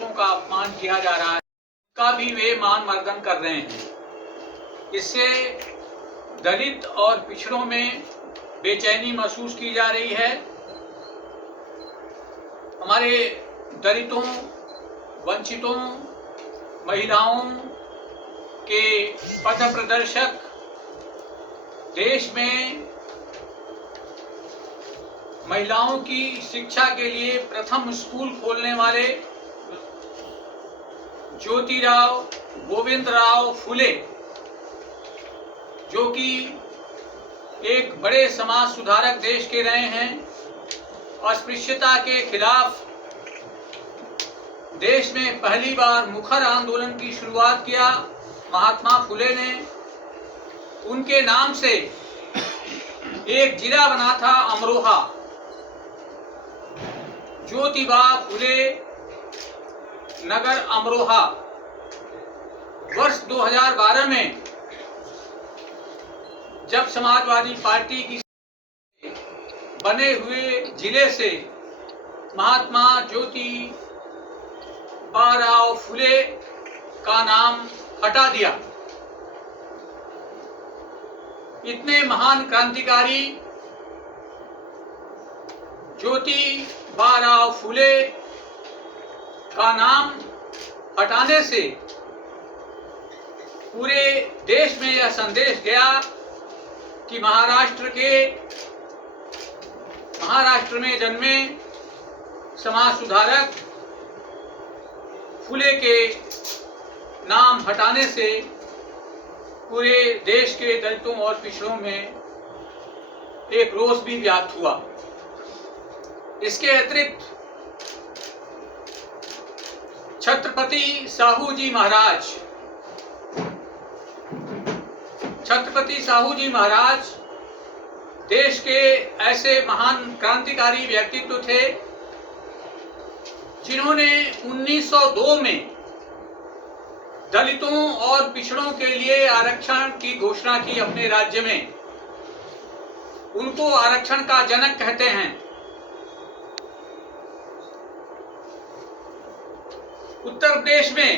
महापुरुषों का अपमान किया जा रहा है, का भी वे मान मर्दन कर रहे हैं। इससे दलित और पिछड़ों में बेचैनी महसूस की जा रही है। हमारे दलितों, वंचितों, महिलाओं के पथ प्रदर्शक देश में महिलाओं की शिक्षा के लिए प्रथम स्कूल खोलने वाले ज्योतिराव गोविंदराव फुले, जो कि एक बड़े समाज सुधारक देश के रहे हैं, अस्पृश्यता के खिलाफ देश में पहली बार मुखर आंदोलन की शुरुआत किया महात्मा फुले ने। उनके नाम से एक जिला बना था अमरोहा। ज्योतिबा फुले नगर अमरोहा वर्ष 2012 में जब समाजवादी पार्टी की बने हुए जिले से महात्मा ज्योतिबाराव फुले का नाम हटा दिया। इतने महान क्रांतिकारी ज्योतिबाराव फुले का नाम हटाने से पूरे देश में यह संदेश गया कि महाराष्ट्र में जन्मे समाज सुधारक फुले के नाम हटाने से पूरे देश के दलितों और पिछड़ों में एक रोष भी व्याप्त हुआ। इसके अतिरिक्त छत्रपति साहू जी महाराज देश के ऐसे महान क्रांतिकारी व्यक्तित्व थे जिन्होंने 1902 में दलितों और पिछड़ों के लिए आरक्षण की घोषणा की अपने राज्य में। उनको आरक्षण का जनक कहते हैं। उत्तर प्रदेश में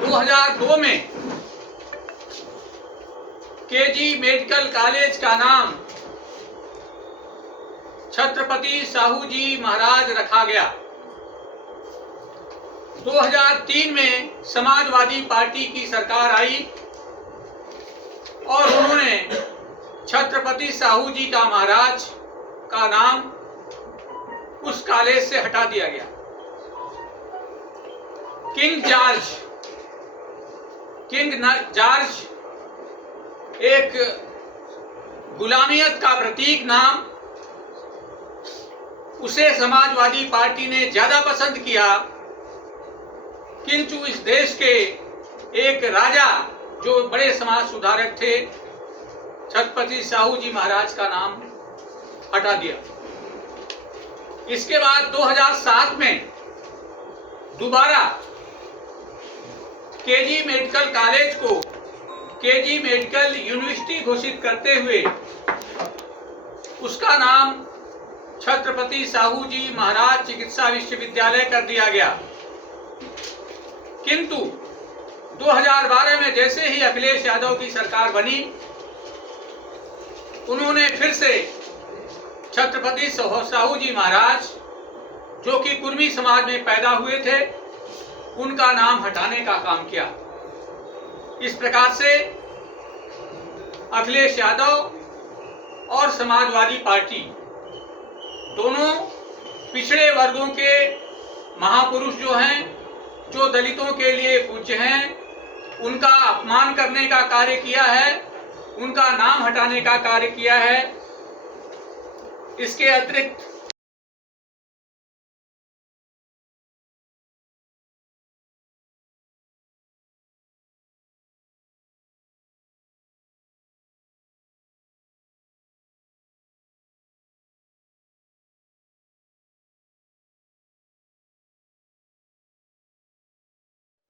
2002 में केजी मेडिकल कॉलेज का नाम छत्रपति साहू जी महाराज रखा गया। 2003 में समाजवादी पार्टी की सरकार आई और उन्होंने छत्रपति साहू जी का महाराज का नाम उस कॉलेज से हटा दिया गया। किंग जॉर्ज एक गुलामियत का प्रतीक नाम, उसे समाजवादी पार्टी ने ज्यादा पसंद किया, किंतु इस देश के एक राजा जो बड़े समाज सुधारक थे छत्रपति साहू जी महाराज का नाम हटा दिया। इसके बाद 2007 में दोबारा केजी मेडिकल कॉलेज को केजी मेडिकल यूनिवर्सिटी घोषित करते हुए उसका नाम छत्रपति साहू जी महाराज चिकित्सा विश्वविद्यालय कर दिया गया। किंतु 2012 में जैसे ही अखिलेश यादव की सरकार बनी, उन्होंने फिर से छत्रपति साहू जी महाराज, जो कि कुर्मी समाज में पैदा हुए थे, उनका नाम हटाने का काम किया। इस प्रकार से अखिलेश यादव और समाजवादी पार्टी दोनों पिछड़े वर्गों के महापुरुष जो हैं, जो दलितों के लिए पूज्य हैं, उनका अपमान करने का कार्य किया है, उनका नाम हटाने का कार्य किया है। इसके अतिरिक्त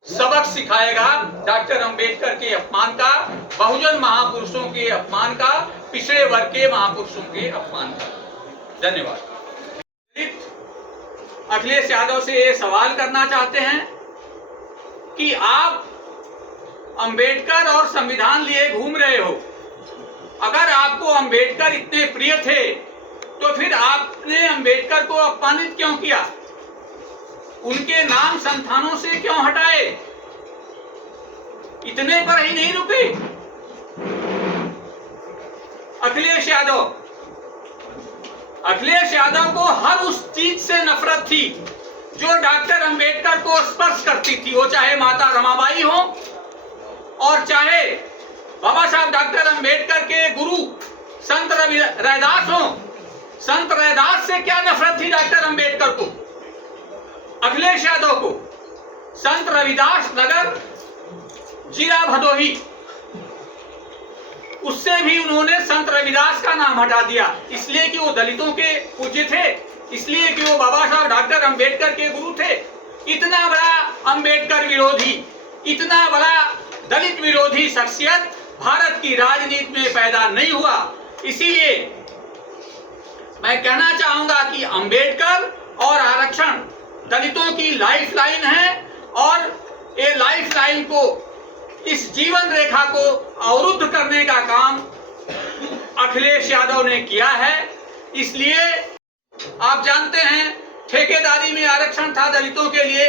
सबक सिखाएगा डॉक्टर अंबेडकर के अपमान का, बहुजन महापुरुषों के अपमान का, पिछड़े वर्ग के महापुरुषों के अपमान का। धन्यवाद। अखिलेश यादव से ये सवाल करना चाहते हैं कि आप अंबेडकर और संविधान लिए घूम रहे हो। अगर आपको अंबेडकर इतने प्रिय थे तो फिर आपने अंबेडकर को अपमानित क्यों किया? उनके नाम संस्थानों से क्यों हटाए? इतने पर ही नहीं रुके। अखिलेश यादव को हर उस चीज से नफरत थी जो डॉक्टर अंबेडकर को स्पर्श करती थी, वो चाहे माता रमाबाई हो और चाहे बाबा साहब डॉक्टर अंबेडकर के गुरु संत रैदास हो। संत रैदास से क्या नफरत थी डॉक्टर अंबेडकर को, अखिलेश यादव को? संत रविदास नगर जिला भदोही, उससे भी उन्होंने संत रविदास का नाम हटा दिया, इसलिए कि वो दलितों के पूज्य थे, इसलिए कि वो बाबा साहब डॉक्टर अंबेडकर के गुरु थे। इतना बड़ा अंबेडकर विरोधी, इतना बड़ा दलित विरोधी शख्सियत भारत की राजनीति में पैदा नहीं हुआ। इसीलिए मैं कहना चाहूंगा कि अंबेडकर और आरक्षण दलितों की लाइफलाइन है और ये लाइफलाइन को, इस जीवन रेखा को अवरुद्ध करने का काम अखिलेश यादव ने किया है। इसलिए आप जानते हैं ठेकेदारी में आरक्षण था दलितों के लिए,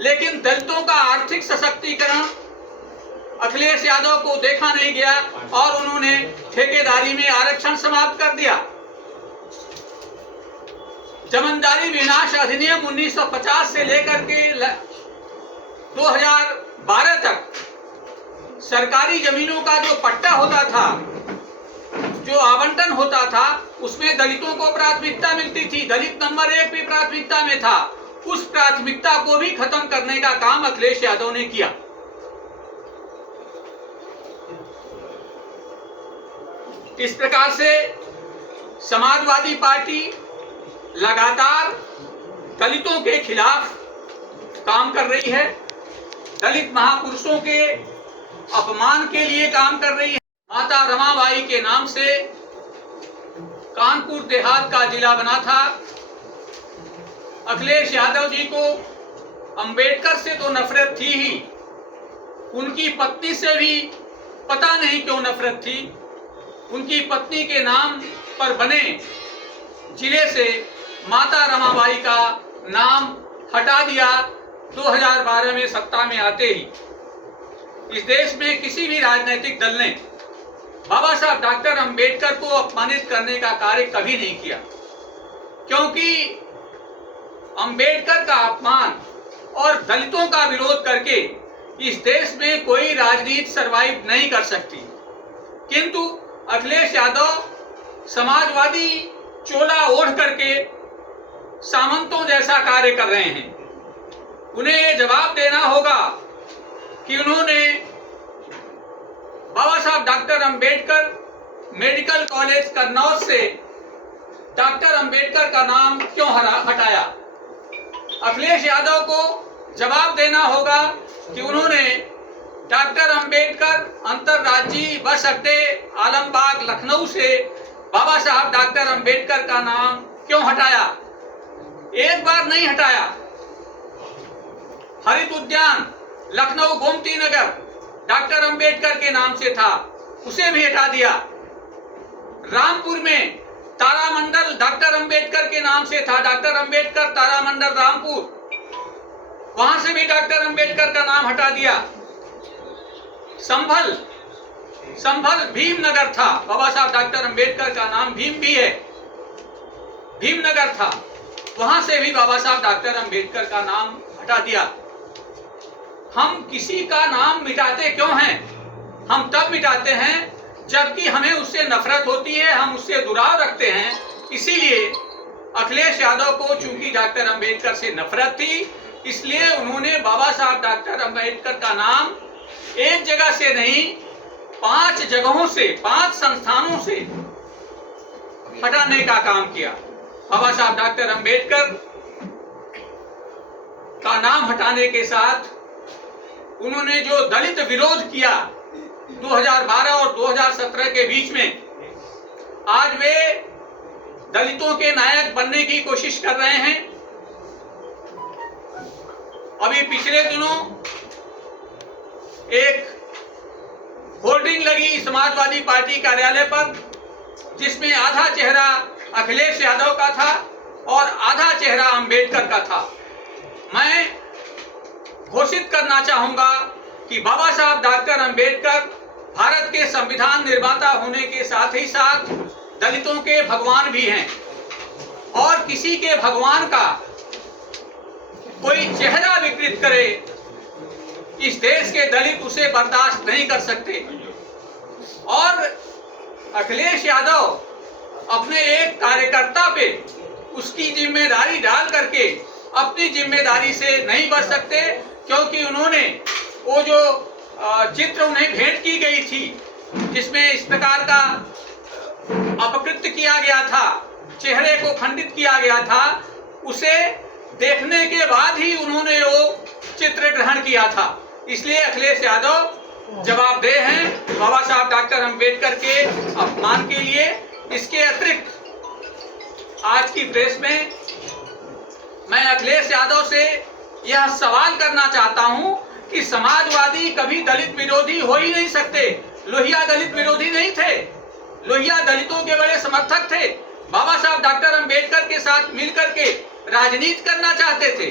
लेकिन दलितों का आर्थिक सशक्तिकरण अखिलेश यादव को देखा नहीं गया और उन्होंने ठेकेदारी में आरक्षण समाप्त कर दिया। जमींदारी विनाश अधिनियम 1950 से लेकर के 2012 तक सरकारी जमीनों का जो पट्टा होता था, जो आवंटन होता था, उसमें दलितों को प्राथमिकता मिलती थी। दलित नंबर 1 भी प्राथमिकता में था। उस प्राथमिकता को भी खत्म करने का काम अखिलेश यादव ने किया। इस प्रकार से समाजवादी पार्टी लगातार दलितों के खिलाफ काम कर रही है, दलित महापुरुषों के अपमान के लिए काम कर रही है। माता रमाबाई के नाम से कानपुर देहात का जिला बना था। अखिलेश यादव जी को अंबेडकर से तो नफरत थी ही, उनकी पत्नी से भी पता नहीं क्यों नफरत थी। उनकी पत्नी के नाम पर बने जिले से माता रमाबाई का नाम हटा दिया 2012 में सत्ता में आते ही। इस देश में किसी भी राजनीतिक दल ने बाबा साहब डॉक्टर अंबेडकर को अपमानित करने का कार्य कभी नहीं किया, क्योंकि अंबेडकर का अपमान और दलितों का विरोध करके इस देश में कोई राजनीति सरवाइव नहीं कर सकती। किंतु अखिलेश यादव समाजवादी चोला ओढ़ करके सामंतों जैसा कार्य कर रहे हैं। उन्हें ये जवाब देना होगा कि उन्होंने बाबा साहब doctor Ambedkar medical college Kannauj से डॉक्टर अंबेडकर का नाम क्यों हटाया। अखिलेश यादव को जवाब देना होगा कि उन्होंने डॉक्टर अंबेडकर अंतरराज्यीय बस अड्डे आलमबाग लखनऊ से बाबा साहब डॉक्टर अंबेडकर का नाम क्यों हटाया। एक बार नहीं हटाया। हरित उद्यान लखनऊ गोमती नगर डॉक्टर अंबेडकर के नाम से था, उसे भी हटा दिया। रामपुर में तारामंडल डॉक्टर अंबेडकर के नाम से था, डॉक्टर अंबेडकर तारामंडल रामपुर, वहां से भी डॉक्टर अंबेडकर का नाम हटा दिया। संभल भीमनगर था, बाबा साहब डॉक्टर अंबेडकर का नाम भीम भी है, भीमनगर था, वहां से भी बाबा साहब डॉक्टर अंबेडकर का नाम हटा दिया। हम किसी का नाम मिटाते क्यों हैं? हम तब मिटाते हैं जबकि हमें उससे नफरत होती है, हम उससे दुराव रखते हैं। इसीलिए अखिलेश यादव को चूंकि डॉक्टर अंबेडकर से नफरत थी, इसलिए उन्होंने बाबा साहब डॉक्टर अंबेडकर का नाम एक जगह से नहीं 5 जगहों से, 5 संस्थानों से हटाने का काम किया। बाबा साहब डॉक्टर अंबेडकर का नाम हटाने के साथ उन्होंने जो दलित विरोध किया 2012 और 2017 के बीच में, आज वे दलितों के नायक बनने की कोशिश कर रहे हैं। अभी पिछले दिनों एक होर्डिंग लगी समाजवादी पार्टी कार्यालय पर, जिसमें आधा चेहरा अखिलेश यादव का था और आधा चेहरा अंबेडकर का था। मैं घोषित करना चाहूंगा कि बाबा साहब डॉक्टर अंबेडकर भारत के संविधान निर्माता होने के साथ ही साथ दलितों के भगवान भी हैं, और किसी के भगवान का कोई चेहरा विकृत करे, इस देश के दलित उसे बर्दाश्त नहीं कर सकते। और अखिलेश यादव अपने एक कार्यकर्ता पे उसकी जिम्मेदारी डाल करके अपनी जिम्मेदारी से नहीं बच सकते, क्योंकि उन्होंने वो जो चित्र उन्हें भेंट की गई थी, जिसमें इस प्रकार का अपकृत्य किया गया था, चेहरे को खंडित किया गया था, उसे देखने के बाद ही उन्होंने वो चित्र ग्रहण किया था। इसलिए अखिलेश यादव जवाबदेह हैं बाबा साहब डॉक्टर अंबेडकर के अपमान के लिए। इसके अतिरिक्त आज की प्रेस में मैं अखिलेश यादव से यह सवाल करना चाहता हूं कि समाजवादी कभी दलित विरोधी हो ही नहीं सकते। लोहिया दलित विरोधी नहीं थे, लोहिया दलितों के बड़े समर्थक थे, बाबा साहब डॉक्टर अंबेडकर के साथ मिलकर के राजनीति करना चाहते थे।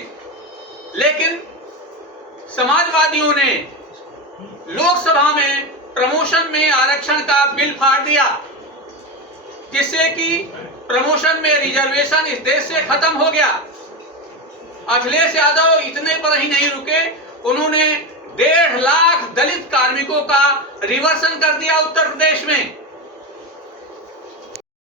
लेकिन समाजवादियों ने लोकसभा में प्रमोशन में आरक्षण का बिल फाड़ दिया, जिससे कि प्रमोशन में रिजर्वेशन इस देश से खत्म हो गया। अखिलेश यादव इतने पर ही नहीं रुके, उन्होंने 1.5 लाख दलित कार्मिकों का रिवर्सन कर दिया उत्तर प्रदेश में।